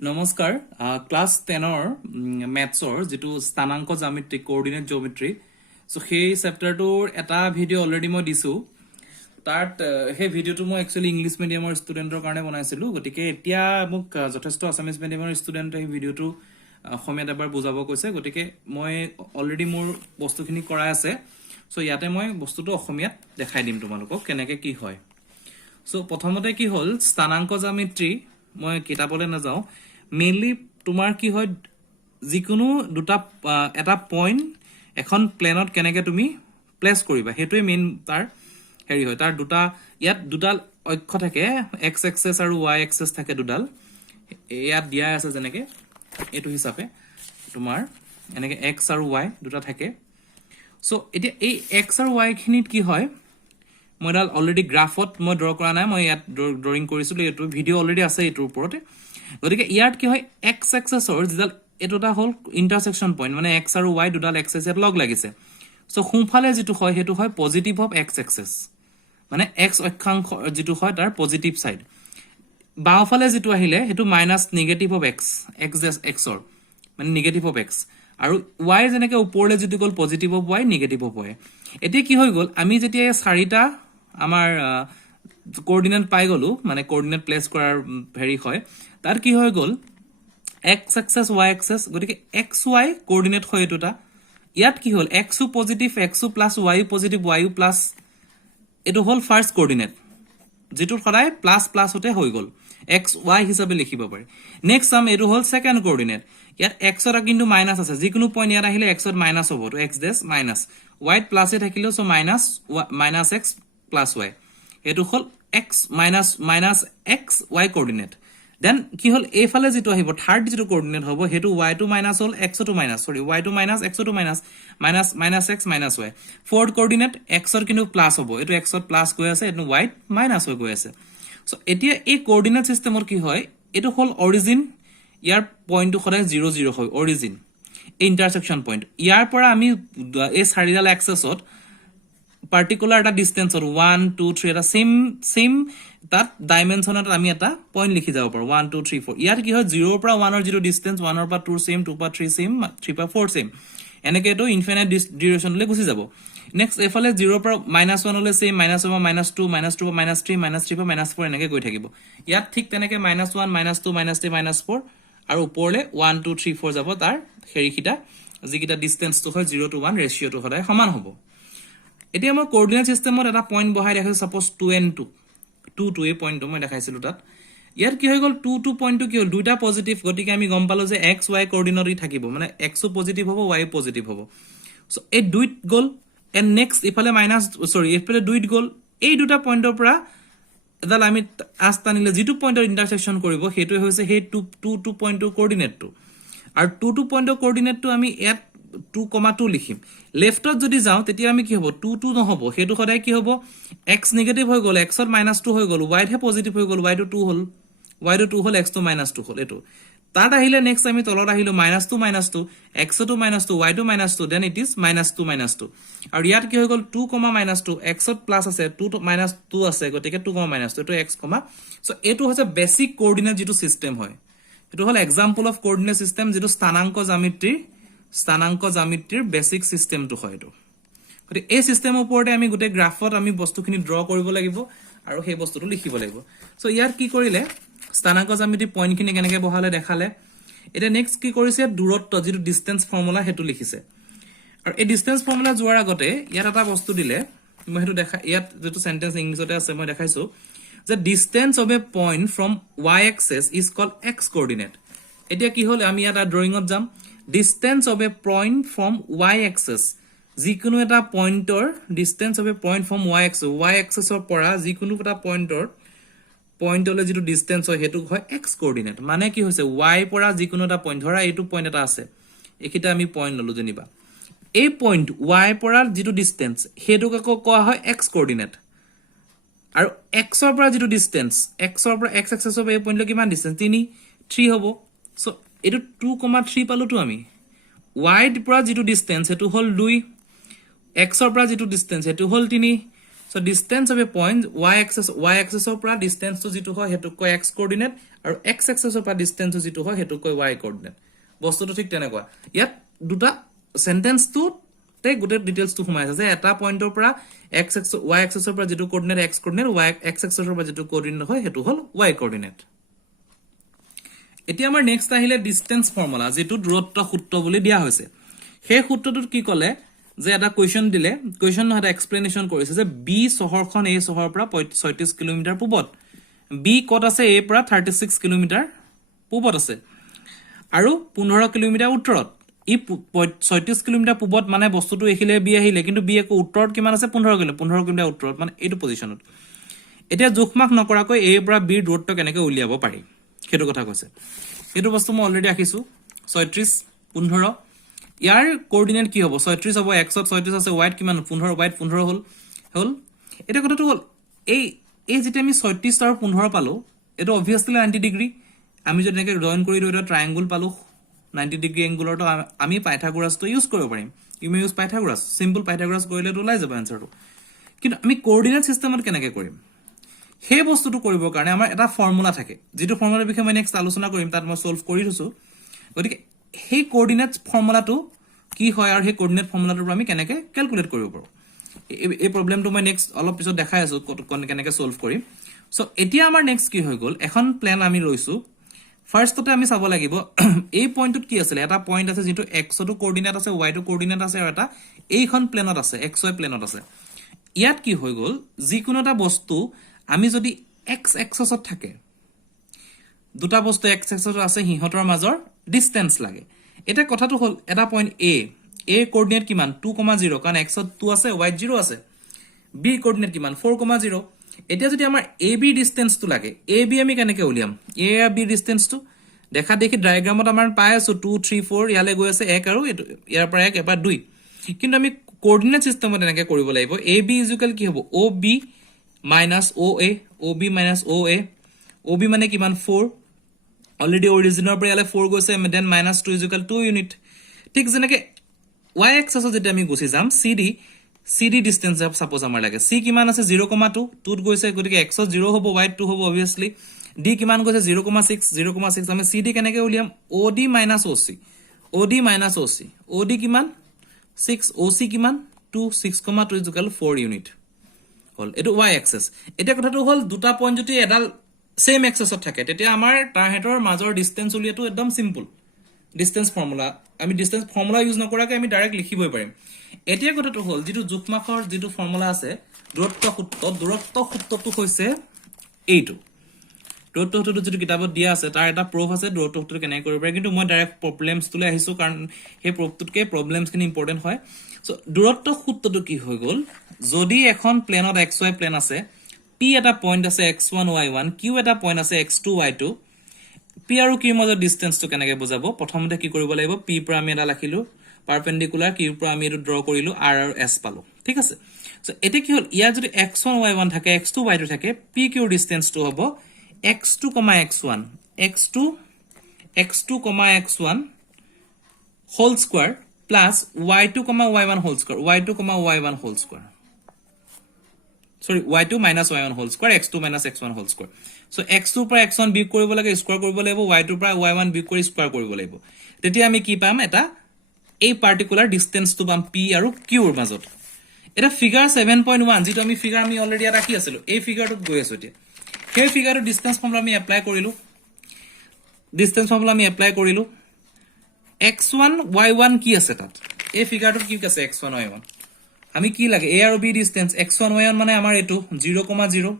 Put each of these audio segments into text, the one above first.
নমস্কাৰ ক্লাছ 10ৰ ম্যাথছৰ যেটো স্থানাঙ্ক জ্যামিতি কোঅৰ্ডিনেট জিওমেট্ৰি সো সেই চেপ্টাৰটোৰ এটা ভিডিও অলৰেডি মই দিছো তাত সেই ভিডিওটো মই একচুয়ালি ইংলিশ মিডিয়ামৰ ষ্টুডেন্টৰ কাৰণে বনাইছিলো গতিকে এতিয়া মোক যথেষ্ট আসামিজ মিডিয়ামৰ ষ্টুডেন্টে এই ভিডিওটো অসমীয়াত এবাৰ বুজাব কৈছে গতিকে মই অলৰেডি মোৰ বস্তুখিনি কৰাই আছে সো ইয়াতে মই বস্তুটো অসমীয়াত দেখাই দিম তোমালোকক কেনেকৈ কি হয় সো প্ৰথমতে কি হ'ল স্থানাঙ্ক জ্যামিতি মই কিতাপলৈ নাযাও মেইনলি তোমাৰ কি হয় যিকোনো দুটা এটা পইণ্ট এখন প্লেনত কেনেকৈ তুমি প্লেস কৰিবা হেতুৱে মেইন তাৰ হেৰি হয় তাৰ দুটা ইয়াত দুডাল অক্ষ থাকে x এক্সিস আৰু y এক্সিস থাকে দুডাল ইয়াত দিয়া আছে যেনেকৈ এটো হিচাপে তোমাৰ এনেকৈ x আৰু y দুটা থাকে সো এতিয়া এই x আৰু y খিনিত কি হয় মই ডাল অলৰেডি গ্ৰাফত মই ড্ৰ কৰা নাই মই ইয়াত ড্ৰইং কৰিছিলো এটো ভিডিও অলৰেডি আছে এটোৰ ওপৰতে গতিকে ইয়াত কি হয় x এক্সিসৰ যিডাল এটোটা হল ইন্টাৰসেকশন পইণ্ট মানে x আৰু y দুডাল এক্সিস ইয়াত লগ লাগিছে সো খুমফালে যেটো হয় হেতু হয় পজিটিভ অফ x এক্সিস মানে x অক্ষাংশ যেটো হয় তাৰ পজিটিভ সাইড বাওফালে যেটো আহিলে হেতু মাইনাস নেগেটিভ অফ x xৰ মানে নেগেটিভ অফ x আৰু y যেনেকৈ ওপৰলে যেটো গল positive of y negative of y এতিয়া কি হৈ গল আমি যেতিয়া চাৰিটা আমাৰ কোঅৰ্ডিনেট পাই গলো মানে কোঅৰ্ডিনেট প্লেস কৰাৰ হেৰি হয় তাৰ কি হৈ গল x এক্সিস y এক্সিস গতিকে xy কোঅৰ্ডিনেট হয় এটোটা ইয়াত কি হল x positive x plus y positive y plus এটো হল ফার্স্ট কোঅৰ্ডিনেট যেটো সদায় প্লাস প্লাস হতে হৈ গল x y হিচাপে লিখিব পাৰি নেক্সট সাম এটো হল সেকেন্ড কোঅৰ্ডিনেট ইয়াত x ৰ কিন্তু মাইনাস আছে যিকোনো পইণ্ট ইয়াত আহিলে x ৰ মাইনাস হ'ব তো x ডেশ মাইনাস y প্লাস এ থাকিলে so minus x plus y এটো হল x মাইনাস x y কোঅৰ্ডিনেট দেন কি হল এফালে যেটো আহিব থাৰ্ড যেটো কোঅৰ্ডিনেট হ'ব হেতু y টু মাইনাস হল x to minus sorry y to minus x to minus minus x minus y fourth coordinate x ৰ কিন্তু প্লাস হ'ব এটো x ৰ প্লাস গৈ আছে এটো y মাইনাস হৈ গৈ আছে সো এতিয়া এই কোঅৰ্ডিনেট সিস্টেমৰ কি হয় এটো হল অৰিজিন ইয়াৰ পইণ্টটো সদায় 0 0 হয় অৰিজিন ইন্টাৰসেকশন পইণ্ট ইয়াৰ পৰা আমি এই চাৰিডাল এক্সিছত পাৰ্টিকুলাৰ এটা ডিসটেন্সৰ 1 2 3 এটা সেম তাত ডাইমেনশনত আমি এটা পইণ্ট লিখি যাব পাৰো 1 2 3 4 ইয়াৰ কি হয় 0 ৰ পৰা 1 ৰ যেটো ডিসটেন্স 1 ৰ পৰা 2 সেম 2 পৰা 3 সেম 3 পৰা 4 সেম এনেকৈ এটো ইনফিনিট ডিউৰেচনলৈ গুচি যাব নেক্সট এফালে 0 ৰ পৰা -1 লৈ সেম -1 পৰা -2 -2 পৰা -3 -3 পৰা -4 এনেকৈ গৈ থাকিব ইয়াত ঠিক তেনেকৈ -1 -2 -3 -4 আৰু ওপৰলে 1 2 3 4 যাব তাৰ হেৰিকিটা যিকিটা ডিসটেন্সটো হয় 0 to 1 ৰেশিওটো সদায় সমান হ'ব এতিয়া মই কোঅৰ্ডিনেট সিস্টেমত এটা পইণ্ট বহাই দেখাইছো সাপোজ 2 and 2 এই পইণ্টটো মই দেখাইছিলো তাত ইয়াৰ কি হৈ গল 2 পইণ্টটো কি হল দুটা পজিটিভ গতিকে আমি গম পালো যে x y কোঅৰ্ডিনেটই থাকিব মানে x ও পজিটিভ হ'ব y ও পজিটিভ হ'ব সো এই দুইট গল এন্ড নেক্সট ইফালে ইফালে দুইট গল এই দুটা পইণ্টৰ পৰা এডাল আমি আস্তানিলে যেটো পইণ্টৰ ইন্টাৰসেকশন কৰিব হেতু হৈছে হে 2 পইণ্টৰ কোঅৰ্ডিনেটটো আৰু 2 পইণ্টৰ কোঅৰ্ডিনেটটো আমি ইয়াত 2,2 লিখিম লেফটত যদি যাও তেতিয়া আমি কি হ'ব 2 নহব হেতু সদায় কি হ'ব x নেগেটিভ হৈ গল x ৰ -2 হৈ গল y হে পজিটিভ হৈ গল y টু 2 হল x টু -2 হল এটো তাত আহিলে নেক্সট আমি তলত আহিলো -2 x to -2 y to -2 then it is -2 আৰু ইয়াত কি হৈ গল 2, -2 x ত প্লাস আছে 2 to -2 আছে গতিকে 2, -2 এটো x, সো এটো হৈছে বেসিক কোঅৰ্ডিনেট যেটো সিস্টেম হয় এটো হল এক্সাম্পল অফ কোঅৰ্ডিনেট সিস্টেম যেটো স্থানাঙ্ক জ্যামিতিৰ বেসিক সিস্টেমটো হয় এটো গতি এই সিস্টেমৰ ওপৰতে আমি গুটে গ্ৰাফত আমি বস্তুখিনি ড্ৰ কৰিব লাগিব আৰু সেই বস্তুটো লিখিব লাগিব সো ইয়াৰ কি কৰিলে স্থানাঙ্ক জ্যামিতিৰ পইণ্টখিনি কেনেকৈ বহালে দেখালে এটা নেক্সট কি কৰিছে দূৰত্ব যেটো ডিসটেন্স ফৰ্মুলা হেতু লিখিছে আৰু এই ডিসটেন্স ফৰ্মুলা যোৱাৰ আগতে ইয়াত এটা বস্তু দিলে মই হেতু দেখা ইয়াত যেটো সেন্টেন্স ইংলিশতে আছে মই দেখাইছো যে distance of A point from y axis is called x coordinate এতিয়া কি হল আমি এটা ড্ৰয়িংত যাম distance of A point from y axis যিকোনো এটা পইণ্টৰ distance of A point from y axisৰ পৰা যিকোনো এটা পইণ্টলৈ যেটো ডিসটেন্স হয় হেতু হয় x কোঅৰ্ডিনেট মানে কি হৈছে y পৰা যিকোনো এটা পইণ্ট ধৰা এইটো পইণ্ট এটা আছে একিটা আমি পইণ্ট ললো যেনিবা এই পইণ্ট y পৰা যেটো ডিসটেন্স হেতু কোৱা হয় x কোঅৰ্ডিনেট আৰু x ৰ পৰা যেটো ডিসটেন্স x ৰ পৰা x এক্সিসৰ এই পইণ্টলৈ কিমান ডিসটেন্স 3 হ'ব সো এটো 2,3 পালো তো আমি y ৰ পৰা যেটো ডিসটেন্স হেতু হল 2 x ৰ পৰা যেটো ডিসটেন্স হেতু হল 3 So distance of a point y axis opera distance to zito hoy hetu koi x coordinate aru x axis opera distance to zito hoy hetu koi y coordinate bostu to thik tenekwa yat duta sentence to te gote details to humai ase eta point opera x axis y axis opera zito coordinate x coordinate y x axis opera zito coordinate hoy hetu hol y coordinate এতিয়া আমাৰ next আহিলে distance formula যেটো দূৰত্ব সূত্ৰ বুলি দিয়া হৈছে সেই সূত্ৰটোত কি ক'লে যে এটা কোৱেশ্চন দিলে কোৱেশ্চন এটা এক্সপ্লেনেশন কৰিছে যে বি চহৰখন এ চহৰৰ পৰা 36 কিলোমিটাৰ পূবত বি কত আছে এ পৰা 36 কিলোমিটাৰ পূবত আছে আৰু 15 কিলোমিটাৰ উত্তৰত ই 36 কিলোমিটাৰ পূবত মানে বস্তুটো এখিলে বি আহিলে কিন্তু বি এক উত্তৰত কিমান আছে 15 কিলোমিটাৰ উত্তৰত মানে এইটো পজিশনত এতিয়া জোখমাখ নকৰাকৈ এ পৰা বি দূৰত্ব কেনেকৈ উলিয়াব পাৰি সেইটো কথা কৈছে এইটো বস্তু মই অলৰেডি ৰাখিছো 36 15 ইয়াৰ কোঅৰ্ডিনেট কি হ'ব 36 হ'ব x ত 36 আছে y কিমান 15 y 15 হল এটা কথাটো হল এই যেটা আমি 36 আৰু 15 পালো এটো obviously 90 ডিগ্ৰী আমি যদি এনেকৈ জয়েন কৰি দিও এটা ট্ৰায়াঙ্গল পালো 90 ডিগ্ৰী এংগুলৰটো আমি পাইথাগোৰাছটো ইউজ কৰিব পাৰিম you may use Pythagoras simple Pythagoras কৰিলে তো ওলাই যাব আনসাৰটো কিন্তু আমি কোঅৰ্ডিনেট সিস্টেমত কেনেকৈ কৰিম সেই বস্তুটো কৰিবৰ কাৰণে আমাৰ এটা ফৰ্মুলা থাকে যেটো ফৰ্মুলাৰ বিষয়ে মই নেক্সট আলোচনা কৰিম তাত মই সলভ কৰি থৈছো গতিকে সেই কোঅৰ্ডিনেট ফৰ্মুলাটো কি হয় আৰু সেই কোঅৰ্ডিনেট ফৰ্মুলাটোৰ পৰা আমি কেনেকৈ ক্যালকুলেট কৰিব পাৰো এই প্ৰবলেমটো মই নেক্সট অলপ পিছত দেখাই আছো কেনেকৈ সলভ কৰিম সো এতিয়া আমাৰ নেক্সট কি হৈ গল এখন প্লেন আমি লৈছো ফাৰ্ষ্টতে আমি চাব লাগিব এই পইণ্টত কি আছিল এটা পইণ্ট আছে যেটো x টো কোঅৰ্ডিনেট আছে y টো কোঅৰ্ডিনেট আছে আৰু এটা এইখন প্লেনত আছে xy প্লেনত আছে ইয়াত কি হৈ গল যিকোনো এটা বস্তু আমি যদি x এক্সিছত থাকে দুটা বস্তু x এক্সিছত আছে হিহতৰ মাজৰ ডিসটেন্স লাগে এটা কথাটো হল এটা পইণ্ট a কোঅৰ্ডিনেট কিমান 2,0 কাৰণ x ত 2 আছে y 0 আছে b কোঅৰ্ডিনেট কিমান 4,0 এতিয়া যদি আমাৰ ab ডিসটেন্সটো লাগে ab আমি কেনেকৈ উলিয়াম a আৰু b ডিসটেন্সটো দেখা দেখি ডায়াগ্ৰামত আমাৰ পাই আছো 2 3 4 ইয়ালে গৈ আছে 1 আৰু ইয়াৰ পৰা 1 এবাৰ 2 কিন্তু আমি কোঅৰ্ডিনেট সিস্টেমত এনেকৈ কৰিব লাগিব ab কি হ'ব ob minus OA, OB minus OA, OB মানে কিমান 4 অলৰেডি অৰিজিনৰ পৰা ইয়ালে 4 গৈছে then minus 2 is equal 2 unit ঠিক যেনেকৈ y axis যেতিয়া আমি গুছি যাম CD distance suppose আমাৰ লাগে c কিমান আছে 0,2 2 গৈছে গতিকে x 0 হ'ব y 2 হ'ব obviously d কিমান গৈছে 0,6 আমি CD কেনেকৈ উলিয়াম OD minus OC OD কিমান 6 OC কিমান 2 6,2 is equal 4 unit হল এটো y axis এটা কথাটো হল দুটা পইণ্ট যদি এডাল সেম এক্সিছত থাকে তেতিয়া আমাৰ তাহেতৰ মাজৰ ডিসটেন্স উলিয়াটো একদম সিম্পল ডিসটেন্স ফৰ্মুলা আমি ডিসটেন্স ফৰ্মুলা ইউজ নকৰাকৈ আমি ডাইৰেক্ট লিখিবই পাৰিম এতিয়া কথাটো হল যেটো জোখমাখৰ যেটো ফৰ্মুলা আছে দূৰত্ব সূত্ৰটো হৈছে এইটো দূৰত্ব সূত্ৰটো যেটো কিতাপত দিয়া আছে তাৰ এটা প্ৰুফ আছে দূৰত্ব সূত্ৰটো কেনে কৰিব পাৰে কিন্তু মই ডাইৰেক্ট প্ৰবলেমছ তুলে আহিছো কাৰণ সেই প্ৰুফটোতকে প্ৰবলেমছ খিনি ইম্পৰ্টেন্ট হয় সো দূৰত্ব সূত্ৰটো কি হৈ গল যদি এখন প্লেনত xy প্লেন আছে p এটা পইণ্ট আছে x1 y1 q এটা পইণ্ট আছে x2 y2 p আৰু q মাজৰ ডিসটেন্সটো কেনেকৈ বুজাব প্ৰথমতে কি কৰিব লাগিব p পৰা আমি এটা লিখিলো পাৰপেন্ডিকুলাৰ q পৰা আমি এটো ড্ৰ কৰিলো r আৰু s পালো ঠিক আছে সো এতে কি হল ইয়া যদি x1 y1 থাকে x2 y2 থাকে p q ডিসটেন্সটো হ'ব x2, x1 whole square plus y2, y1 whole square sorry y2 minus y1 whole square x2 minus x1 whole square so x2 পৰা x1 বিয়োগ কৰিব লাগে স্কয়াৰ কৰিব লাগিব y2 পৰা y1 বিয়োগ কৰি স্কয়াৰ কৰিব লাগিব তেতিয়া আমি কি পাম এটা এই পাৰ্টিকুলাৰ ডিসটেন্সটো পাম p আৰু q ৰ মাজত এটা ফিগাৰ 7.1 যেটো আমি ফিগাৰ আমি অলৰেডি ৰাখি আছিল এই ফিগাৰটোত গৈ আছো এতিয়া সেই ফিগাৰৰ ডিসটেন্স ফৰ্মুলা আমি এপ্লাই কৰিলো x1 y1 কি আছে তাত এই ফিগাৰটোত কি আছে x1 y1 আমি কি লাগে a আৰু b ডিসটেন্স x1 y1 মানে আমাৰ এটো 0,0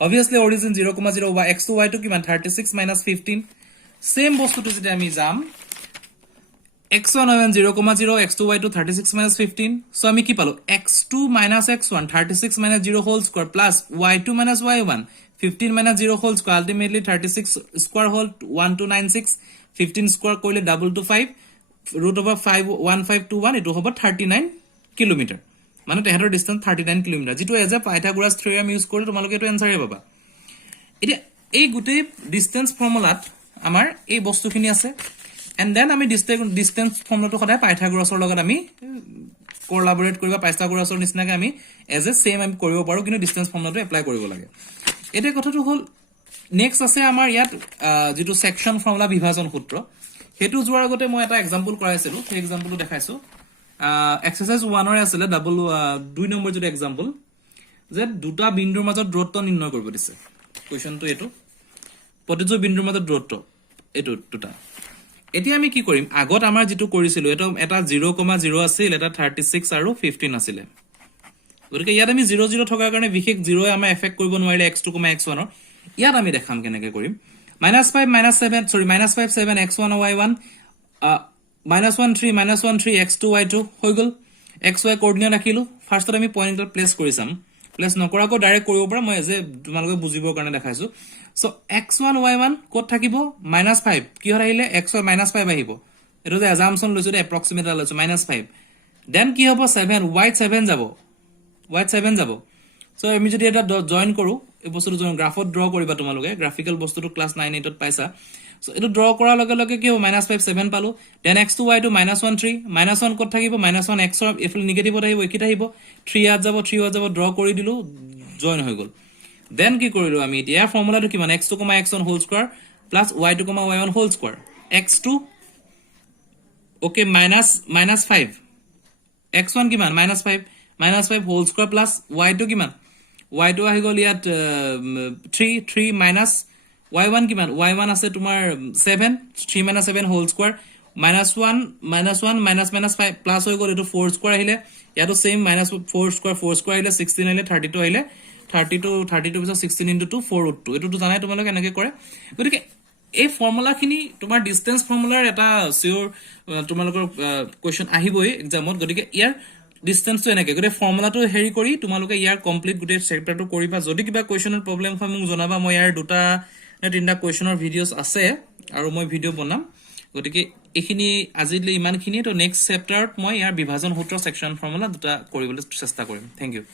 obviously origin 0,0 বা x2 y2 কিমান 36 minus 15 সেম বস্তুটো যদি আমি যাম x1 y1 0,0 x2 y2 36 minus 15 so আমি কি পালো x2 minus x1 36 minus 0 whole square plus y2 minus y1 15 minus 0 whole square ultimately 36 square whole 1296 15 square কৰিলে double to 5 root over 51521 এটো হ'ব 39 কিলোমিটাৰ মানে তেহেতৰ ডিসটেন্স 39 কিলোমিটাৰ যেটো as a Pythagoras theorem use কৰি তোমালোকে এটো আনসাৰে পাবা এতিয়া এই গুটেই ডিসটেন্স ফৰ্মুলাত আমাৰ এই বস্তুখিনি আছে এণ্ড দেন আমি ডিষ্টেঞ্চ ফৰ্মুলাটো সদায় পাইথাগোৰাছৰ লগত আমি কোলাবৰেট কৰিবা পাইথাগোৰাছৰ নিচিনাকৈ আমি এজ এ সেম আমি কৰিব পাৰোঁ কিন্তু ডিষ্টেঞ্চ ফৰ্মুলাটো এপ্লাই কৰিব লাগে এতিয়া কথাটো হ'ল নেক্সট আছে আমাৰ ইয়াত যেটো সেকশন ফৰ্মুলা বিভাজন সূত্ৰ হেতু যোৱাৰ আগতে মই এটা এক্সাম্পল কৰাইছিলো সেই এক্সাম্পলটো দেখাইছো এক্সাৰসাইজ 1 ৰ আছিল ডাবল 2 নম্বৰ যেটো এক্সাম্পল যে দুটা বিন্দুৰ মাজত দূৰত্ব নিৰ্ণয় কৰিব দিছে কোৱেশ্চনটো এটো প্ৰতিটো বিন্দুৰ মাজত দূৰত্ব এটো দুটা এতিয়া আমি কি কৰিম আগত আমাৰ যেটো কৰিছিলো এটা 0,0 আছিল এটা 36 আৰু 15 আছিল গতিকে ইয়াত আমি 0 0 থকাৰ কাৰণে বিশেষ 0 আমাৰ এফেক্ট কৰিব নোৱাৰিলে x2, x1 ৰ ইয়াত আমি দেখাম কেনেকৈ কৰিম -5 -7 সৰি -5 7 x1 y1 -1 3 -1 3 x2 y2 হৈ গল xy কোঅৰ্ডিনেট ৰাখিলো ফাৰ্ষ্টত আমি পইণ্ট প্লেস কৰি চাম প্লেস নকৰাকৈ ডাইৰেক্ট কৰিব পৰা মই যে তোমালোকে বুজিবৰ কাৰণে দেখাইছো সো x1 y1 ক'ত থাকিব -5 কি হৈ আহিলে xy -5 আহিব এটো যে অ্যাজাম্পশন লৈছো দে এপ্ৰক্সিমেট লৈছো -5 দেন কি হ'ব 7 y 7 যাব y 7 যাব সো আমি যদি এটা জয়েন কৰো এই বস্তুটো জয়েন গ্ৰাফত ড্ৰ কৰিবা তোমালোকে গ্ৰাফিক্যাল বস্তুটো ক্লাস 9 8 ত পাইছা সো এটো ড্ৰ কৰাৰ লগে লগে কি হ'ব -5 7 পালো দেন x2 y2 -1 3 -1 ক'ত থাকিব -1 x ৰ ইফাল নিগেটিভত আহিব একিটা আহিব 3 ইয়াত যাব 3 ইয়াত যাব ড্ৰ কৰি দিলো জয়েন হৈ গল দেন কি কৰিলো আমি এতিয়া ফৰ্মুলাটো কিমান x2, x1 whole square plus y2, y1 whole square x2 okay -5 x1 কিমান -5 হোল স্কয়াৰ প্লাস y2 কিমান y2 আহি গল ইয়াত 3 মাইনাস y1 কিমান y1 আছে তোমাৰ 7 3 - 7 হোল স্কয়াৰ -1 -5 প্লাস হৈ গল এটো 4 স্কয়াৰ আহিলে ইয়াতো সেম -4 স্কয়াৰ আহিলে 16 আহিলে 32 আহিলে 32 পিছত 16 * 2 4 √2 এটো জানাই তোমালোকে এনেকৈ কৰে গতিকে এই ফৰ্মুলা খিনি তোমাৰ ডিসটেন্স ফৰ্মুলাৰ এটা সিওৰ তোমালোকৰ কোৱেশ্চন আহিবই এক্সামত গতিকে ইয়াৰ ডিসটেন্সটো এনেকৈ গতিকে ফৰ্মুলাটো হেৰি কৰি তোমালোকে ইয়াৰ কমপ্লিট গোটেই চেপ্টাৰটো কৰিবা যদি কিবা কোৱেশ্চনৰ প্ৰবলেম হয় মোক জনাবা মই ইয়াৰ দুটা নে তিনটা কোৱেশ্চনৰ ভিডিওস আছে আৰু মই ভিডিও বনাম গতিকে এখিনি আজিলৈ ইমানখিনি তো নেক্সট চেপ্টাৰত মই ইয়াৰ বিভাজন সূত্ৰ সেকশন ফৰ্মুলা দুটা কৰিবলৈ চেষ্টা কৰিম থ্যাংক ইউ